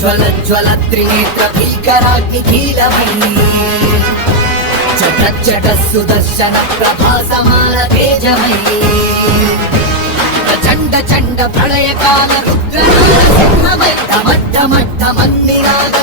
జ్వల జ్వల Trinetra భీకరాగ్నికీలమై చట చట సుదర్శన ప్రభాసమాల తేజమై ప్రచండ చండ ప్రళయకాల రుద్రనాద సింహమై ధమద్ధమద్ధమన్నినాద